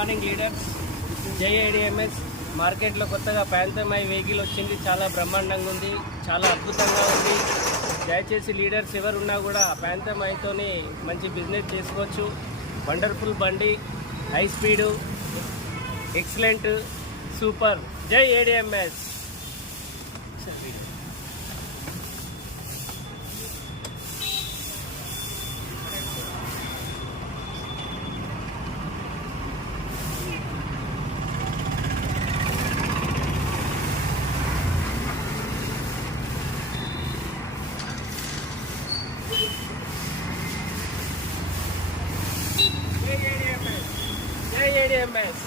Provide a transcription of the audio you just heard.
Morning leaders. జై ADMS. మార్కెట్లో కొత్తగా ప్యాంథమ్ ఐ వెహికల్ వచ్చింది. చాలా బ్రహ్మాండంగా ఉంది, చాలా అద్భుతంగా ఉంది. దయచేసి లీడర్స్ ఎవరున్నా కూడా ప్యాంథమ్ ఐతోని మంచి బిజినెస్ చేసుకోవచ్చు. వండర్ఫుల్ బండి, హై స్పీడు, ఎక్సలెంట్, సూపర్. జై ఏడిఎంఎస్. జై ఏడిఎంఎస్.